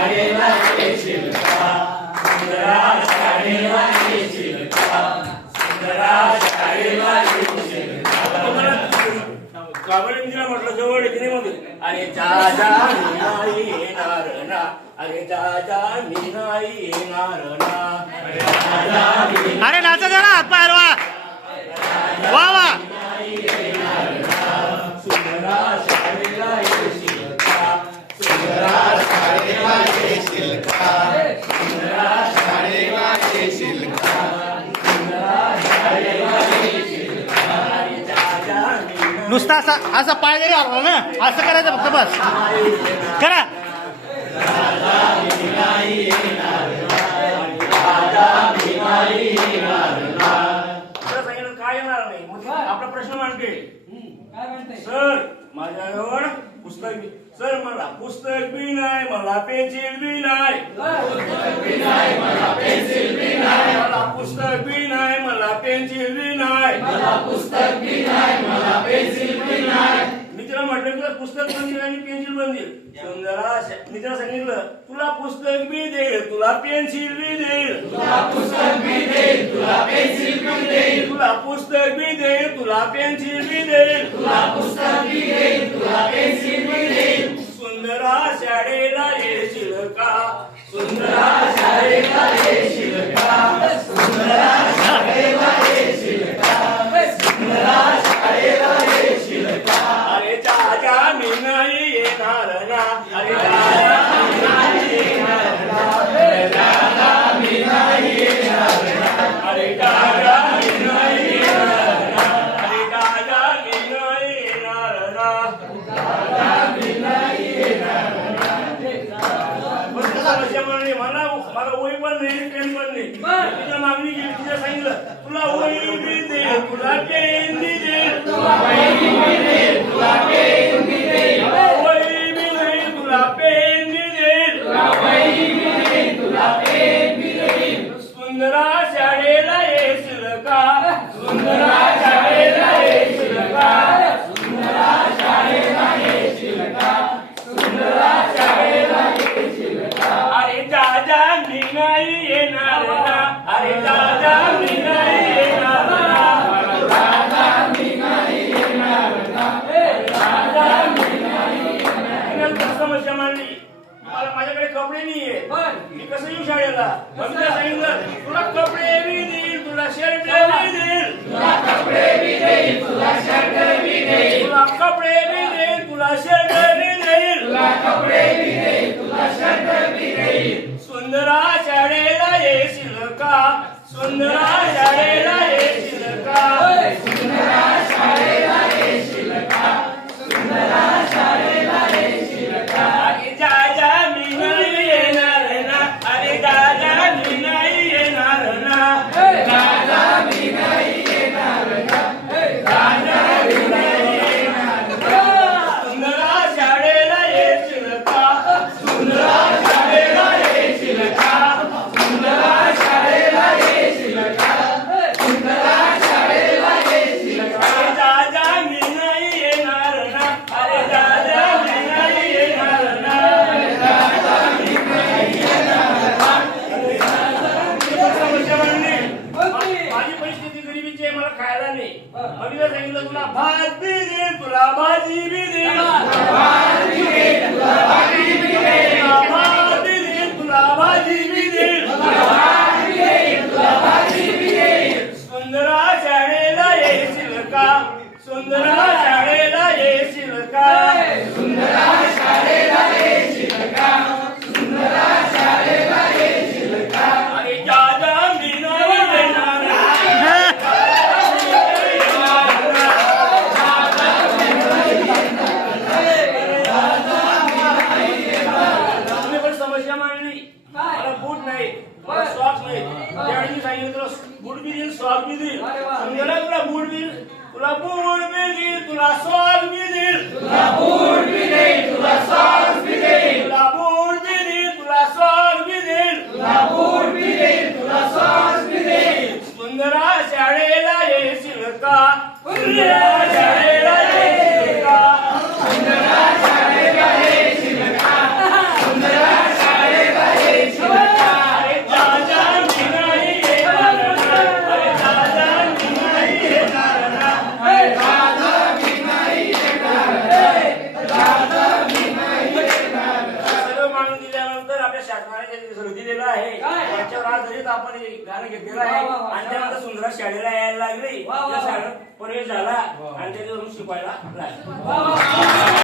शाळेला येशील का सुंदरा शाळेला येशील का सुंदरा शाळेला येशील काबळे तिला म्हटलं जवळ येते मध्ये अरे जाजा मी नाही येणार ना अरे जाजा मी नाही येणार ना अरे नाचा जरा हात पाय हलवा वा वा सुंदरा शाळेला येशील का सुंदरा शाळेला येशील का सुंदरा शाळेला येशील का सुंदरा शाळेला येशील का अरे जाजा मी नुसता असा पाय जरी हलवा ना असं करायचं फक्त बस करा काय येणार नाही आपला प्रश्न मांडते सर माझ्याजवळ पुस्तक सर मला पुस्तक बी नाही मला पेन्सिल बी नाही मला पुस्तक बी नाही मला पेन्सिल बी नाही मी तिला म्हटलं तुला पुस्तक बंदील आणि पेन्सिल बंदील सुंदरा मी तिला सांगितलं तुला पुस्तक बी देईल तुला पेन्सिल बी देईल तुला पुस्तक बी देईल तुला पेन्सिल बी देईल तुला पुस्तक बी देईल तुला पेन्सिल बी देईल तुला पुस्तक बी देईल तुला पेन्सिल बी देईल सुंदरा शाळेला येशील का सुंदरा शाळेला येशील का सुंदरा शाळेला येशील का सुंदरा शाळेला येशील का अरे जाजा मी नाही येणार ना अरे जाजा मी नाही येणार ना अरे जाजा मी नाही येणार ना अरे जाजा मी नाही येणार ना अरे जाजा मी नाही येणार ना जाजा मी नाही येणार ना मला मला वही पण नाही पेन पण नाही तिच्या मागणी केली तिच्या सांगितलं तुला वही बी दे तुला पेन बी दे तुला वही बी दे तुला पेन बी दे वही बी दे तुला पेन बी दे तुला वही बी दे तुला पेन बी दे सुंदरा शाळेला येशील का सुंदरा शाळेला येशील का सुंदरा शाळेला येशील का सुंदरा शाळेला येशील का अरे जाजा मी नाही येणार ना अरे जाजा मी नाही येणार ना जाजा मी नाही येणार ना जाजा मी नाही येणार ना समस्या मांडली मला माझ्याकडे कपडे नाहीये मी कसं येऊ शाळेला मग मी सांगितलं तुला कपडे बी देईल तुला शर्ट बी देईल तुला कपडे बी देईल तुला शर्ट बी देईल तुला कपडे बी देईल तुला शर्ट बी देईल तुला कपडे बी देईल तुला शर्ट बी देईल सुंदरा शाळेला येशील का सुंदरा शाळेला येशील का सुंदरा शाळेला येशील का सुंदरा शाळेला येशील का अरे जाजा मी नाही येणार ना अरे जाजा मी नाही येणार ना जाजा मी नाही येणार ना जाजा मी नाही येणार ना सुंदरा शाळेला येशील का सुंदरा शाळेला येशील का सुंदरा शाळेला येशील का सुंदरा शाळेला येशील का अरे जाजा मी नाही येणार ना अरे जाजा मी नाही येणार ना जाजा मी नाही येणार ना माझी परिस्थिती गरिबीची आहे मला खायला नाही मग मी सांगितलं तुला भात बी दे तुला भाजी बी दे भात बी दे तुला भाजी बी दे भात बी दे तुला भाजी बी दे भात बी दे तुला भाजी बी दे सुंदरा शाळेला येशील का सुंदरा शाळेला येशील का सुंदरा शाळेला येशील का सुंदरा शाळेला येशील का अरे जाजा मी नाही येणार समस्या मांडली मला बूट नाही मला सॉक्स नाही त्यावेळी मी सांगितलं तुला बूट बी देईल सॉक्स बी देईल समजा तुला बूट देईल तुला बूट बी देईल तुला सॉक्स बी देईल तुला बूट बी देईल तुला सॉक्स बी देईल तुला बूट बी देईल तुला सॉक्स बी देईल तुला बूट बी देईल तुला सॉक्स बी देईल सुंदरा शाळेला येशील का सुंदरा शाळेला येशील का सुंदरा शाळेला येशील का सुंदरा शाळेला घेतलेलं आहे त्याच्यावर आधारित आपण हे गाणं घेतलेलं आहे आणि त्यानंतर सुंदर शाळेला यायला लागली त्या शाळेत प्रवेश झाला आणि त्याच्यावरून शिकवायला लागला